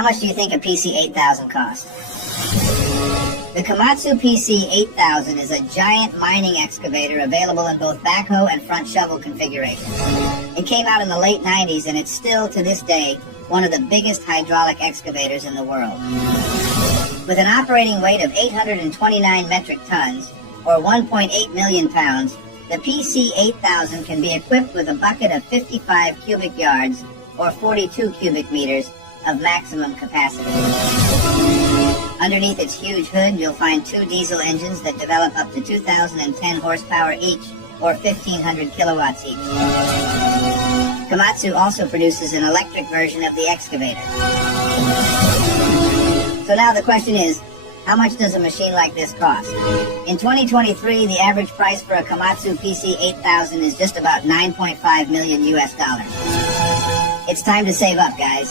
How much do you think a pc8000 cost? The Komatsu pc8000 is a giant mining excavator available in both backhoe and front shovel configurations. It came out in the late 90s and it's still, to this day, one of the biggest hydraulic excavators in the world. With an operating weight of 829 metric tons, or 1.8 million pounds, the pc8000 can be equipped with a bucket of 55 cubic yards, or 42 cubic meters, of maximum capacity. Underneath its huge hood, you'll find two diesel engines that develop up to 2,010 horsepower each, or 1,500 kilowatts each. Komatsu also produces an electric version of the excavator. So now the question is, how much does a machine like this cost? In 2023, the average price for a Komatsu pc8000 is just about $9.5 million US. It's time to save up, guys.